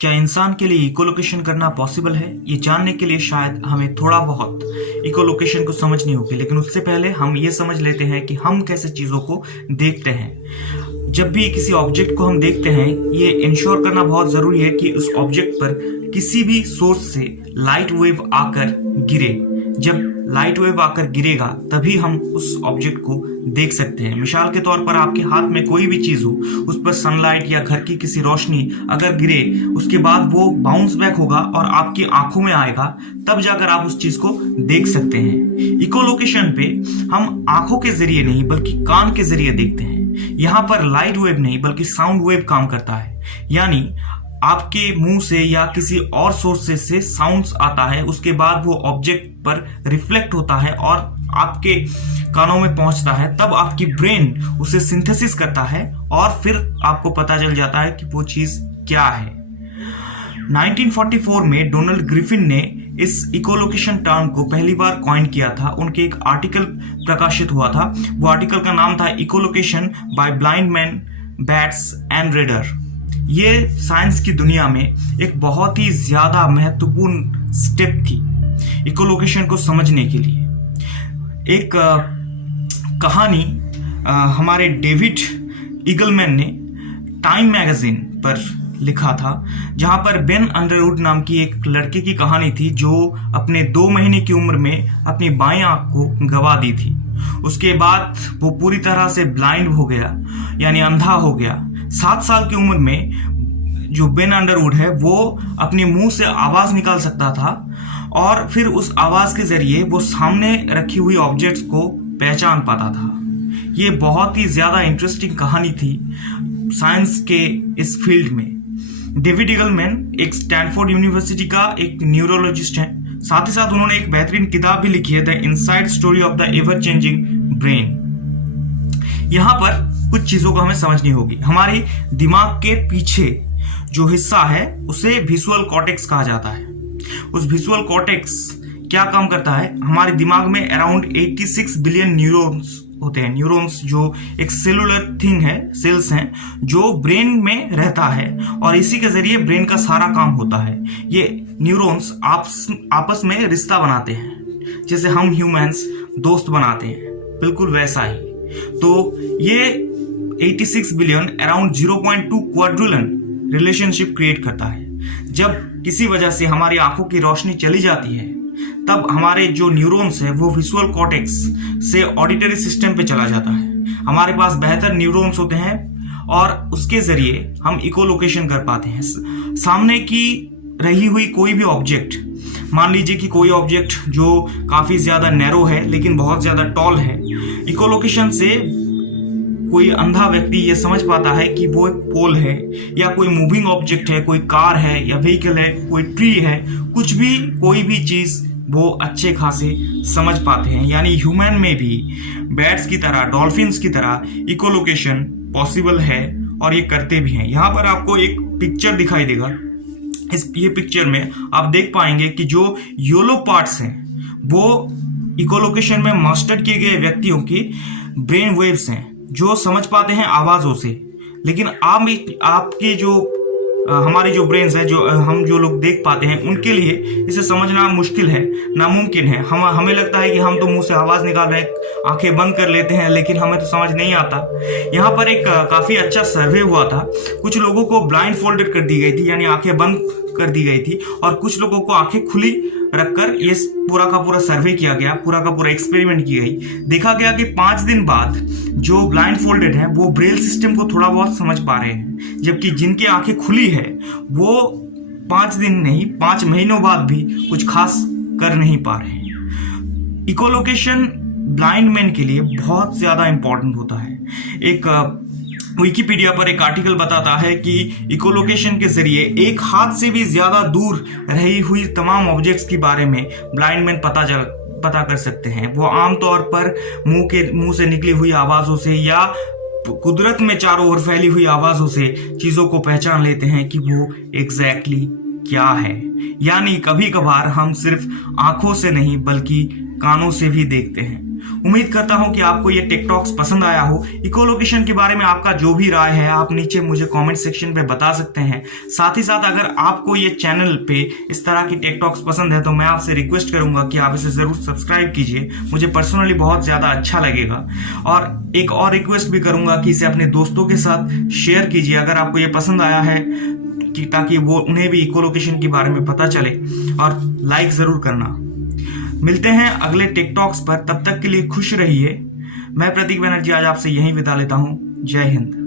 क्या इंसान के लिए इकोलोकेशन करना पॉसिबल है? ये जानने के लिए शायद हमें थोड़ा बहुत इकोलोकेशन को समझनी होगी, लेकिन उससे पहले हम ये समझ लेते हैं कि हम कैसे चीज़ों को देखते हैं। जब भी किसी ऑब्जेक्ट को हम देखते हैं, ये इंश्योर करना बहुत ज़रूरी है कि उस ऑब्जेक्ट पर किसी भी सोर्स से लाइट वेव आकर गिरे। जब लाइट वेव आकर गिरेगा तभी हम उस ऑब्जेक्ट को देख सकते हैं। मिसाल के तौर पर आपके हाथ में कोई भी चीज हो, उस पर सनलाइट या घर की किसी रोशनी अगर गिरे, उसके बाद वो बाउंस बैक होगा और आपकी आंखों में आएगा, तब जाकर आप उस चीज को देख सकते हैं। इकोलोकेशन पे हम आंखों के जरिए नहीं बल्कि कान के जरिए देखते हैं। यहाँ पर लाइट वेव नहीं बल्कि साउंड वेव काम करता है, यानी आपके मुंह से या किसी और सोर्सेस से साउंड्स आता है, उसके बाद वो ऑब्जेक्ट पर रिफ्लेक्ट होता है और आपके कानों में पहुंचता है। तब आपकी ब्रेन उसे सिंथेसिस करता है और फिर आपको पता चल जाता है कि वो चीज क्या है। 1944 में डोनाल्ड ग्रिफिन ने इस इकोलोकेशन टर्म को पहली बार कॉइन किया था। उनके एक आर्टिकल प्रकाशित हुआ था। वो आर्टिकल का नाम था echolocation by blind man, bats and radar. ये साइंस की दुनिया में एक बहुत ही ज्यादा महत्वपूर्ण स्टेप थी इकोलोकेशन को समझने के लिए। एक कहानी हमारे डेविड ईगलमैन ने टाइम मैगजीन पर लिखा था, जहां पर बेन अंडरवुड नाम की एक लड़के की कहानी थी जो अपने 2 महीने की उम्र में अपनी बाएं आंख को गंवा दी थी। उसके बाद वो पूरी तरह से ब्लाइंड हो गया, यानी अंधा हो गया। 7 साल की उम्र में जो बेन अंडरवुड है वो अपने मुंह से आवाज निकाल सकता था और फिर उस आवाज के जरिए वो सामने रखी हुई ऑब्जेक्ट्स को पहचान पाता था। ये बहुत ही ज्यादा इंटरेस्टिंग कहानी थी साइंस के इस फील्ड में। डेविड ईगलमैन एक स्टैनफोर्ड यूनिवर्सिटी का एक न्यूरोलॉजिस्ट है। साथ ही साथ उन्होंने एक बेहतरीन किताब भी लिखी है, the inside story of the ever changing brain. यहां पर कुछ चीजों को हमें समझनी होगी। हमारे दिमाग के पीछे जो हिस्सा है उसे विजुअल कॉर्टेक्स कहा जाता है। उस विजुअल कॉर्टेक्स क्या काम करता है? हमारे दिमाग में अराउंड 86 बिलियन न्यूरॉन्स होते हैं। न्यूरॉन्स जो एक सेलुलर थिंग है, सेल्स हैं जो ब्रेन में रहता है और इसी के जरिए ब्रेन का सारा काम होता है। ये न्यूरॉन्स आपस में रिश्ता बनाते हैं, जैसे हम ह्यूमंस दोस्त बनाते हैं, बिल्कुल वैसा ही। तो ये 86 billion around 0.2 quadrillion relationship create करता है। जब किसी वजह से हमारी आंखों की रोशनी चली जाती है, तब हमारे जो न्यूरॉन्स है वो विजुअल कॉर्टेक्स से ऑडिटरी सिस्टम पे चला जाता है। हमारे पास बेहतर न्यूरॉन्स होते हैं और उसके जरिए हम इकोलोकेशन कर पाते हैं। सामने की रही हुई कोई भी ऑब्जेक्ट, मान लीजिए कि कोई ऑब्जेक्ट जो काफी ज्यादा नैरो है लेकिन बहुत ज्यादा टॉल है, इकोलोकेशन से कोई अंधा व्यक्ति ये समझ पाता है कि वो एक पोल है या कोई मूविंग ऑब्जेक्ट है, कोई कार है या व्हीकल है, कोई ट्री है, कुछ भी, कोई भी चीज वो अच्छे खासे समझ पाते हैं। यानी ह्यूमन में भी बैट्स की तरह, डॉल्फिन्स की तरह इकोलोकेशन पॉसिबल है और ये करते भी हैं। यहाँ पर आपको एक पिक्चर दिखाई देगा। ये पिक्चर में आप देख पाएंगे कि जो येलो पार्ट्स हैं वो इकोलोकेशन में मास्टर किए गए व्यक्तियों की ब्रेन वेव्स हैं जो समझ पाते हैं आवाजों से। लेकिन आपकी जो हमारी जो ब्रेन्स है, जो हम जो लोग देख पाते हैं, उनके लिए इसे समझना मुश्किल है, नामुमकिन है। हमें लगता है कि हम तो मुंह से आवाज निकाल रहे हैं, आंखें बंद कर लेते हैं, लेकिन हमें तो समझ नहीं आता। यहाँ पर एक काफी अच्छा सर्वे हुआ था। कुछ लोगों को ब्लाइंड फोल्डेड कर दी गई थी, यानी आंखें बंद कर दी गई थी, और कुछ लोगों को आंखें खुली रखकर ये पूरा का पूरा सर्वे किया गया, पूरा का पूरा एक्सपेरिमेंट की गई। देखा गया कि 5 दिन बाद जो ब्लाइंड फोल्डेड है वो ब्रेल सिस्टम को थोड़ा बहुत समझ पा रहे हैं, जबकि जिनकी आंखें खुली है वो 5 दिन नहीं 5 महीनों बाद भी कुछ खास कर नहीं पा रहे हैं। इकोलोकेशन ब्लाइंड मैन के लिए बहुत ज्यादा इंपॉर्टेंट होता है। एक विकिपीडिया पर एक आर्टिकल बताता है कि इकोलोकेशन के जरिए एक हाथ से भी ज्यादा दूर रही हुई तमाम ऑब्जेक्ट्स के बारे में ब्लाइंड मैन पता कर सकते हैं। वो आमतौर पर मुंह से निकली हुई आवाजों से या कुदरत में चारों ओर फैली हुई आवाजों से चीजों को पहचान लेते हैं कि वो एग्जैक्टली क्या है। यानी कभी कभार हम सिर्फ आंखों से नहीं बल्कि कानों से भी देखते हैं। उम्मीद करता हूं कि आपको ये टिकटॉक्स पसंद आया हो। इकोलोकेशन के बारे में आपका जो भी राय है आप नीचे मुझे कमेंट सेक्शन पे बता सकते हैं। साथ ही साथ अगर आपको ये चैनल पे इस तरह की टिकटॉक्स पसंद है तो मैं आपसे रिक्वेस्ट करूंगा कि आप इसे जरूर सब्सक्राइब कीजिए, मुझे पर्सनली बहुत ज्यादा अच्छा लगेगा। और एक और रिक्वेस्ट भी करूंगा कि इसे अपने दोस्तों के साथ शेयर कीजिए अगर आपको ये पसंद आया है, कि ताकि वो उन्हें भी इकोलोकेशन के बारे में पता चले, और लाइक जरूर करना। मिलते हैं अगले टिकटॉक्स पर, तब तक के लिए खुश रहिए। मैं प्रतीक बनर्जी आज आपसे यहीं विदा लेता हूं। जय हिंद।